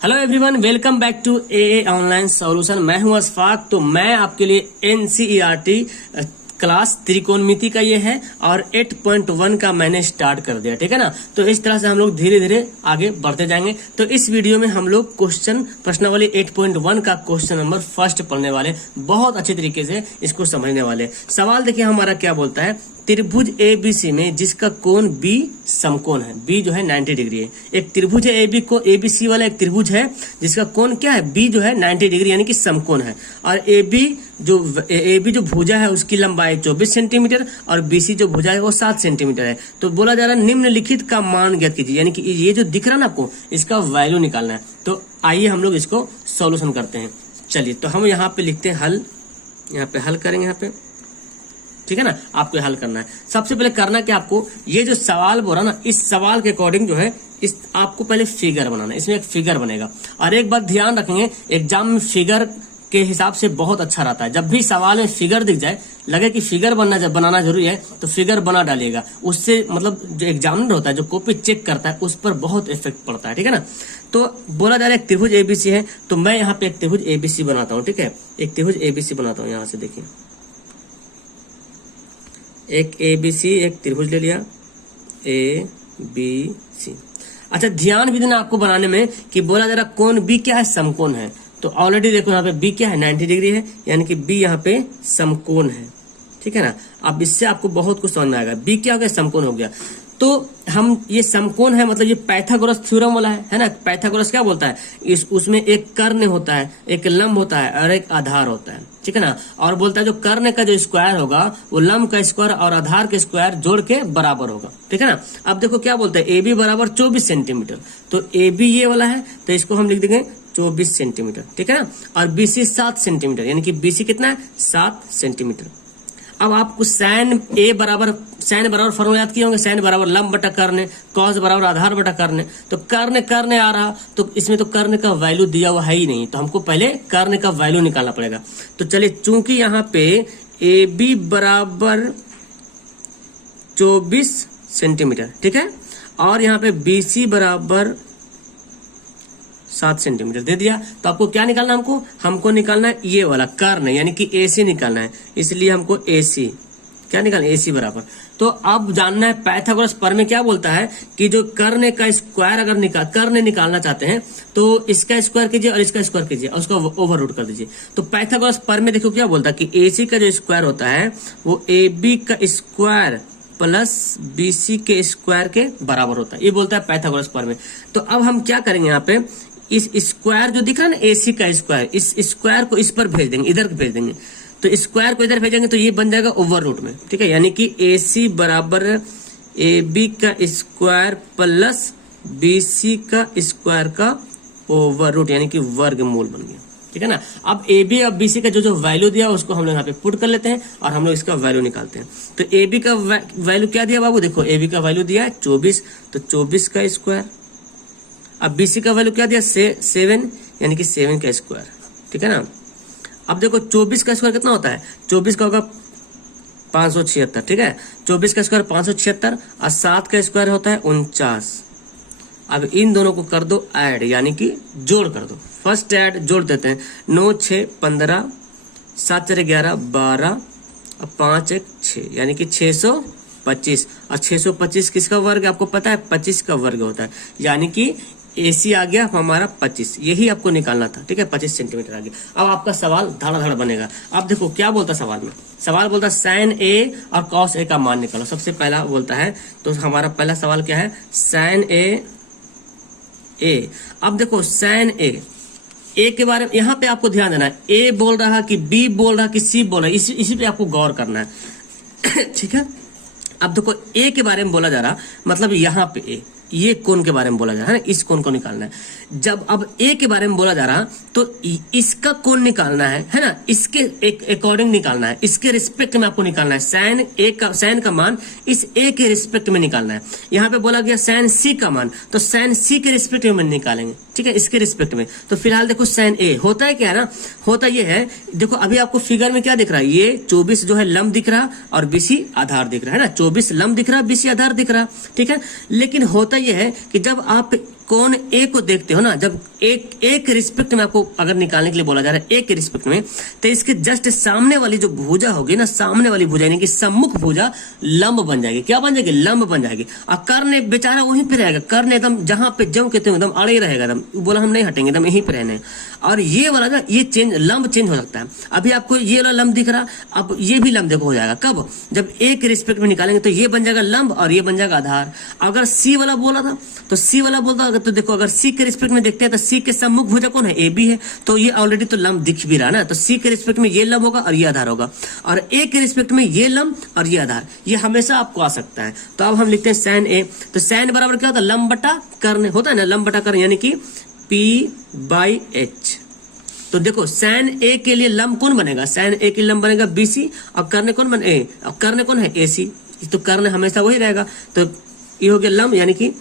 Hello everyone, welcome back to a online solution. मैं हूं अशफाक। तो मैं आपके लिए एनसीईआरटी क्लास त्रिकोणमिति का ये है और 8.1 का मैंने स्टार्ट कर दिया, ठीक है ना। तो इस तरह से हम लोग धीरे धीरे आगे बढ़ते जाएंगे। तो इस वीडियो में हम लोग प्रश्नावली 8.1 का क्वेश्चन नंबर फर्स्ट पढ़ने वाले, बहुत अच्छे तरीके से इसको समझने वाले। सवाल देखिए हमारा क्या बोलता है, त्रिभुज एबीसी में जिसका कोण बी समकोण है, बी जो है 90 डिग्री है। एक त्रिभुज है एबी को एबीसी वाला एक त्रिभुज है जिसका कोण क्या है, बी जो है 90 डिग्री यानी कि समकोण है। और एबी जो भुजा है उसकी लंबाई 24 सेंटीमीटर और बीसी जो भुजा है वो 7 सेंटीमीटर है। तो बोला जा रहा है निम्नलिखित का मान ज्ञात कीजिए, यानी कि ये जो दिख रहा है ना आपको, इसका वैल्यू निकालना है। तो आइए हम लोग इसको सॉल्यूशन करते हैं। चलिए, तो हम यहाँ पे लिखते हैं हल, यहाँ पे हल करेंगे यहाँ पे, ठीक है ना। आपको हल करना है। सबसे पहले करना क्या, आपको ये जो सवाल बोला ना, इस सवाल के अकॉर्डिंग जो है इस आपको पहले फिगर बनाना है। इसमें एक फिगर बनेगा। और एक बात ध्यान रखेंगे, एग्जाम में फिगर के हिसाब से बहुत अच्छा रहता है। जब भी सवाल में फिगर दिख जाए, लगे कि फिगर बनाना जरूरी है, तो फिगर बना डालिएगा। उससे मतलब जो एग्जामिनर होता है, जो कॉपी चेक करता है, उस पर बहुत इफेक्ट पड़ता है, ठीक है ना। तो बोला जा रहा है एक त्रिभुज एबीसी है, तो मैं यहाँ पे एक त्रिभुज एबीसी बनाता हूँ, ठीक है। एक त्रिभुज एबीसी बनाता हूँ, यहाँ से देखिए, एक एबीसी, एक त्रिभुज ले लिया ए बी सी। अच्छा, ध्यान भी देना आपको बनाने में कि बोला जा रहा कोण बी क्या है, समकोण है। तो ऑलरेडी देखो यहाँ पे बी क्या है, 90 डिग्री है, यानी कि बी यहाँ पे समकोण है, ठीक है ना। अब इससे आपको बहुत कुछ समझ में आएगा। बी क्या हो गया, समकोण हो गया। तो हम ये समकोण है, मतलब ये पाइथागोरस थ्योरम वाला है ना। पाइथागोरस क्या बोलता है, उसमें एक कर्ण होता है, एक लंब होता है और एक आधार होता है, ठीक है ना। और बोलता है जो कर्ण का जो स्क्वायर होगा वो लंब का स्क्वायर और आधार के स्क्वायर जोड़ के बराबर होगा, ठीक है ना। अब देखो क्या बोलता है, ए बी बराबर 24 सेंटीमीटर। तो ए बी ये वाला है, तो इसको हम लिख देंगे 24 सेंटीमीटर, ठीक है ना। और बीसी 7 सेंटीमीटर, यानी कि बीसी कितना है, 7 सेंटीमीटर। अब आपको साइन बराबर फॉर्मूला याद किए होंगे, साइन बराबर लंब बटा कर्ण, कॉस बराबर आधार बटा कर्ण। तो कर्ण आ रहा, तो इसमें तो कर्ण का वैल्यू दिया हुआ है ही नहीं, तो हमको पहले कर्ण का वैल्यू निकालना पड़ेगा। तो चलिए, चूंकि यहाँ पे ए बी बराबर 24 सेंटीमीटर, ठीक है, और यहाँ पे बी सी बराबर 7 सेंटीमीटर दे दिया, तो आपको क्या निकालना है, हमको निकालना है ये वाला कर्ण, यानी कि AC निकालना है। इसलिए हमको AC क्या निकालना है, AC बराबर। तो अब जानना है पाइथागोरस प्रमेय क्या बोलता है कि जो कर्ण का स्क्वायर अगर कर्ण निकालना चाहते हैं तो इसका स्क्वायर कीजिए और इसका स्क्वायर कीजिए और उसका ओवर रूट कर दीजिए। तो पाइथागोरस प्रमेय देखो क्या बोलता है कि AC का जो स्क्वायर होता है वो AB का स्क्वायर प्लस BC के स्क्वायर के बराबर होता है, ये बोलता है पाइथागोरस प्रमेय। तो अब हम क्या करेंगे, यहाँ पे इस स्क्वायर जो दिख रहा है ना, AC का स्क्वायर, इस स्क्वायर को इस पर भेज देंगे, इधर भेज देंगे। तो स्क्वायर को इधर भेजेंगे तो ये बन जाएगा ओवर रूट में, ठीक है। यानी कि AC बराबर AB का स्क्वायर प्लस BC का स्क्वायर का ओवर रूट, यानी कि वर्गमूल बन गया, ठीक है ना। अब AB और BC का जो वैल्यू दिया उसको हम लोग यहाँ पे पुट कर लेते हैं और हम लोग इसका वैल्यू निकालते हैं। तो AB का वैल्यू क्या दिया बाबू, देखो AB का वैल्यू दिया है 24, तो 24 का स्क्वायर। अब BC का वैल्यू क्या दिया, 7, यानी कि 7 का स्क्वायर, ठीक है ना। अब देखो 24 का स्क्वायर कितना होता है, 24 का होगा 576, ठीक है। 24 का स्क्वायर 576 और 7 का स्क्वायर होता है 49। अब इन दोनों को कर दो ऐड, यानी कि जोड़ कर दो। फर्स्ट ऐड जोड़ देते हैं, 9 6 15, 7 4 11 12 और 5 1 6, यानी कि 625। और 625 किसका वर्ग है, आपको पता है 25 का वर्ग होता है, यानी कि AC आ गया हमारा 25, यही आपको निकालना था, ठीक है। 25 सेंटीमीटर आ गया। अब आपका सवाल धड़ा बनेगा। अब देखो क्या बोलता सवाल में, सवाल बोलता साइन A और कॉस A का मान निकालो। सबसे पहला बोलता है, तो हमारा पहला सवाल क्या है, साइन A। अब देखो साइन A के बारे में यहाँ पे आपको ध्यान देना है, A बोल रहा कि B बोल रहा कि C बोल रहा, इसी पे आपको गौर करना है ठीक है। अब देखो A के बारे में बोला जा रहा, मतलब यहाँ पे A, ये कोण के बारे में बोला जा रहा है, इस कोण को निकालना है। जब अब A के बारे में बोला जा रहा तो इसका कोण निकालना है ना, इसके अकॉर्डिंग निकालना है, इसके रिस्पेक्ट में आपको निकालना है। साइन का मान इस A के रिस्पेक्ट में निकालना है। यहाँ पे बोला गया साइन C का मान, तो साइन C के रिस्पेक्ट में निकालेंगे, ठीक है, इसके रिस्पेक्ट में। तो फिलहाल देखो साइन A होता है क्या है ना, होता ये है, देखो अभी आपको फिगर में क्या दिख रहा है, ये 24 जो है लंब दिख रहा और BC आधार दिख रहा है ना, 24 लंब दिख रहा, BC आधार दिख रहा, ठीक है। लेकिन होता ये है कि जब आप कोण ए को देखते हो ना, जब एक रिस्पेक्ट में आपको अगर निकालने के लिए बोला जा रहा है एक रिस्पेक्ट में, तो इसके जस्ट सामने वाली जो भुजा होगी ना, सामने वाली भुजा यानी कि सम्मुख भुजा लंब बन जाएगी। क्या बन जाएगी? लंब बन जाएगी। और कर्ण बेचारा वहीं पे रहेगा, कर्ण एकदम जहां पे जो कहते हो एकदम अड़े ही रहेगा, एकदम बोला हम नहीं हटेंगे, एकदम यहीं पे रहने। और ये वाला ना, ये चेंज लंब चेंज हो सकता है। अभी आपको ये वाला लंब दिख रहा, अब ये भी लंब देखो हो जाएगा। कब? जब एक रिस्पेक्ट में निकालेंगे तो ये बन जाएगा लंब और ये बन जाएगा आधार। अगर सी वाला बोला था तो सी वाला बोलता तो देखो, अगर सी के रिस्पेक्ट में देखते हैं तो सी के सम्मुख भुजा कौन है? ए बी है, तो ये ऑलरेडी तो लंब दिख भी रहा ना, तो सी के रिस्पेक्ट में ये लंब होगा और ये आधार होगा, और ए के रिस्पेक्ट में ये लंब और ये आधार, ये हमेशा आपको आ सकता है। तो अब हम लिखते हैं सैन ए, तो सैन बराबर क्या होता है? लंब बटा कर्ण होता है ना, लंब बटा कर्ण यानी कि पी बाई एच। तो देखो सैन ए के लिए लंब कौन बनेगा? सैन ए के लिए लंब बनेगा बीसी, और कर्ण कौन बने? ए, और कर्ण कौन है? एसी, तो कर्ण हमेशा वही रहेगा। तो ये हो गया लंब यानी कि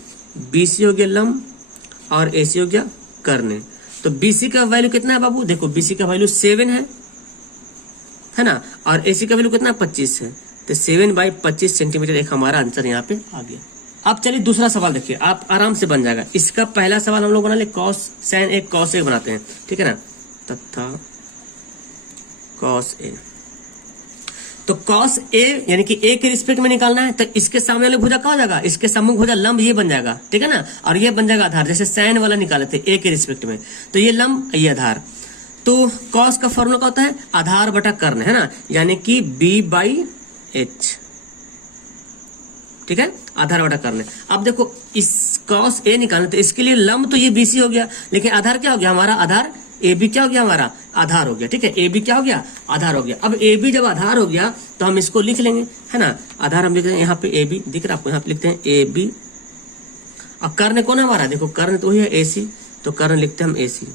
बीसी हो गया लंब और एसी हो गया कर्ण। तो बीसी का वैल्यू कितना है बाबू? देखो बीसी का वैल्यू 7 है ना, और एसी का वैल्यू कितना? 25 है। तो 7/25 सेंटीमीटर एक हमारा आंसर यहाँ पे आ गया। अब चलिए दूसरा सवाल देखिए, आप आराम से बन जाएगा। इसका पहला सवाल हम लोग बना ले cos sine A cos A बनाते हैं, ठीक है ना, तथा कॉस ए। तो कॉस ए यानी कि ए के रिस्पेक्ट में निकालना है, तो इसके सामने वाले भुजा क्या हो जाएगा? इसके सम्मुख भुजा लंब ये बन जाएगा, ठीक है ना, और ये बन जाएगा आधार। जैसे सैन वाला निकाले थे ए के रिस्पेक्ट में, तो ये लंब ये आधार। तो कॉस का फॉर्मूला क्या होता है? आधार बटा कर्ण, है ना, यानी कि बी बाई एच, ठीक है, आधार बटा कर्ण। अब देखो इस कॉस ए निकालना, तो इसके लिए लंब तो ये बीसी हो गया, लेकिन आधार क्या हो गया हमारा? आधार ए बी क्या हो गया हमारा? आधार हो गया, ठीक है, ए बी क्या हो गया? आधार हो गया। अब ए बी जब आधार हो गया तो हम इसको लिख लेंगे, है ना, आधार हम लिख लेंगे यहाँ पे ए बी दिख रहा है आपको, यहाँ पे लिखते हैं ए बी। अब कर्ण कौन है हमारा? देखो कर्ण तो ही है ए सी, तो कर्ण लिखते हैं हम ए सी।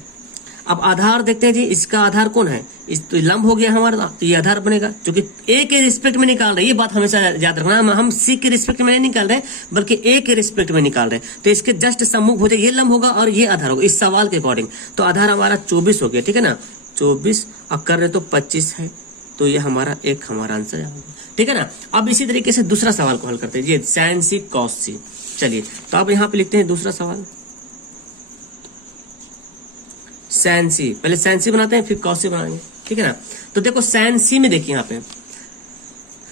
अब आधार देखते हैं जी, इसका आधार कौन है? इस तो लंब हो गया हमारा, तो ये आधार बनेगा, क्योंकि ए के रिस्पेक्ट में निकाल रहे, ये बात हमेशा याद रखना, हम सी के रिस्पेक्ट में नहीं निकाल रहे बल्कि ए के रिस्पेक्ट में निकाल रहे। तो इसके जस्ट सम्मुख हो जाए ये लंब होगा और ये आधार होगा इस सवाल के अकॉर्डिंग। तो आधार हमारा 24 हो गया, ठीक है ना, 24 और कर रहे तो 25 है, तो ये हमारा एक हमारा आंसर होगा, ठीक है ना। अब इसी तरीके से दूसरा सवाल को हल करते हैं, ये साइन सी कॉस सी। चलिए तो अब यहाँ पे लिखते हैं दूसरा सवाल सैन सी, पहले सैन सी बनाते हैं फिर कॉस सी बनाएंगे, ठीक है ना। तो देखो सैन सी में देखिए यहाँ पे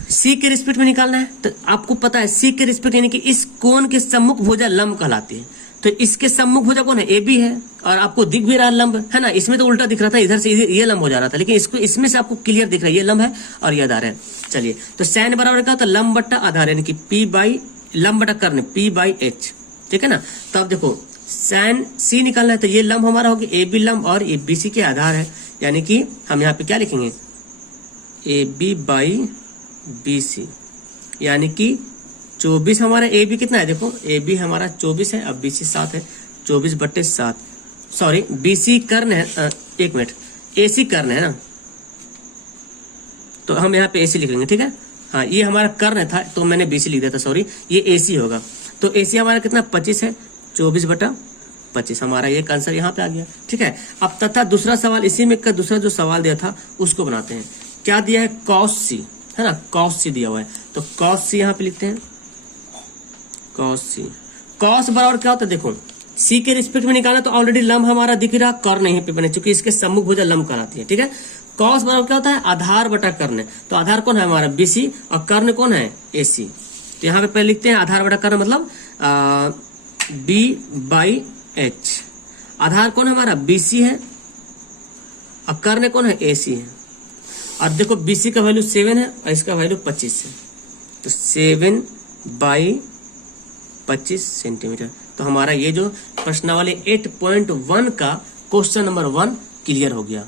सी के रिस्पेक्ट में निकालना है, तो आपको पता है सी के रिस्पेक्ट यानी कि इस कोण के सम्मुख भुजा लंब कहलाती है। तो इसके सम्मुख भुजा कौन है? ए बी है, और आपको दिख भी रहा लंब, है ना। इसमें तो उल्टा दिख रहा था, इधर से ये लंब हो जा रहा था, लेकिन इसको इसमें से आपको क्लियर दिख रहा है ये लंब है और ये आधार है। चलिए तो सैन बराबर क्या होता है? लंब बट्टा आधार यानी कि पी बाई लंब बटा कर्ण पी बाई एच, ठीक है ना। तो अब देखो सैन सी निकालना है, तो ये लंब हमारा होगा ए बी लंब और ये बी सी के आधार है, यानी कि हम यहाँ पे क्या लिखेंगे? A B by B C, यानी कि 24 हमारा ए बी कितना है? देखो ए बी हमारा 24 है, अब बी सी 7 है, 24/7, सॉरी बी सी कर्ण है, एक मिनट, ए सी कर्ण है ना, तो हम यहाँ पे ए सी लिख लेंगे, ठीक है। हाँ ये हमारा कर्ण था तो मैंने बी सी लिख दिया था, सॉरी, ये ए सी होगा। तो ए सी हमारा कितना? 25 है, 24/25 हमारा एक आंसर यहाँ पे आ गया, ठीक है। अब तथा दूसरा सवाल इसी में का दूसरा जो सवाल दिया था उसको बनाते हैं। क्या दिया है? कॉस सी, है ना, कॉस सी दिया हुआ है, तो कॉस सी यहाँ पे लिखते हैं, कॉस सी। कॉस बराबर क्या होता है? देखो सी के रिस्पेक्ट में निकालना, तो ऑलरेडी लंब हमारा दिख रहा, कर्ण यहीं पे बने चूंकि इसके सम्मुख भुजा लंब कहलाती है, ठीक है। कॉस बराबर क्या होता है? आधार बटा कर्ण, तो आधार कौन है हमारा? बीसी, और कर्ण कौन है? एसी। तो यहाँ पे पहले लिखते हैं आधार बटा कर्ण मतलब बी बाई एच। आधार कौन है हमारा? बीसी है, और कर्ण कौन है? एसी है। और देखो बीसी का वैल्यू 7 है और इसका वैल्यू 25 है, तो 7/25 सेंटीमीटर। तो हमारा ये जो प्रश्नावली 8.1 का क्वेश्चन नंबर 1 क्लियर हो गया।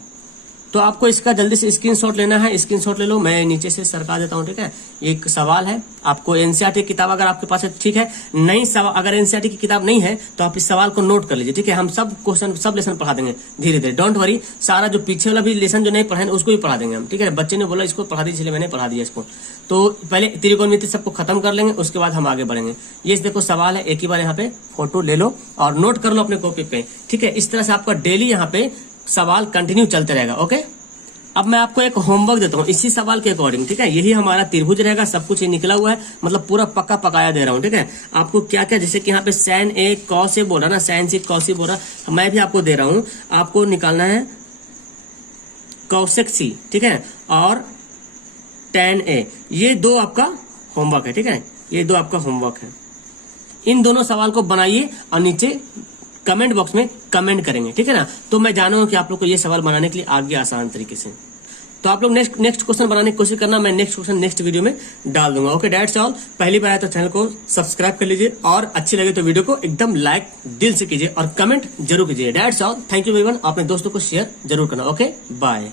तो आपको इसका जल्दी से स्क्रीनशॉट लेना है, स्क्रीनशॉट ले लो, मैं नीचे से सरका देता हूँ, ठीक है। एक सवाल है, आपको एनसीईआरटी की किताब अगर आपके पास है ठीक है, नहीं सवाल अगर एनसीईआरटी की किताब नहीं है तो आप इस सवाल को नोट कर लीजिए, ठीक है। हम सब क्वेश्चन सब लेसन पढ़ा देंगे धीरे धीरे, डोंट वरी। सारा जो पीछे वाला भी लेसन जो नहीं पढ़े उसको भी पढ़ा देंगे हम, ठीक है। बच्चे ने बोला इसको पढ़ा दीजिए, इसलिए मैंने पढ़ा दिया इसको। तो पहले त्रिकोणमिति सबको खत्म कर लेंगे, उसके बाद हम आगे बढ़ेंगे। ये देखो सवाल है, एक ही बार यहाँ पे फोटो ले लो और नोट कर लो अपने कॉपी पे, ठीक है। इस तरह से आपका डेली यहाँ पे सवाल कंटिन्यू चलते रहेगा, ओके। अब मैं आपको एक होमवर्क देता हूँ इसी सवाल के अकॉर्डिंग, ठीक है। यही हमारा त्रिभुज रहेगा, सब कुछ ये निकला हुआ है, मतलब पूरा पक्का पकाया दे रहा हूँ, ठीक है। आपको क्या क्या, जैसे कि यहाँ पे sin A cos A बोला ना, sin C cos C बोला, मैं भी आपको दे रहा हूँ। आपको निकालना है cosec C, ठीक है, और tan A। ये दो आपका होमवर्क है, ठीक है, ये दो आपका होमवर्क है। इन दोनों सवाल को बनाइए और नीचे कमेंट बॉक्स में कमेंट करेंगे, ठीक है ना। तो मैं जानूंगा कि आप लोग को ये सवाल बनाने के लिए आ गया आसान तरीके से। तो आप लोग नेक्स्ट क्वेश्चन बनाने की कोशिश करना, मैं नेक्स्ट क्वेश्चन नेक्स्ट वीडियो में डाल दूंगा। Okay, that's all. पहली बार आए तो चैनल को सब्सक्राइब कर लीजिए और अच्छी लगे तो वीडियो को एकदम लाइक दिल से कीजिए और कमेंट जरूर कीजिए। That's all, thank you everyone. अपने दोस्तों को शेयर जरूर करना। Okay, bye.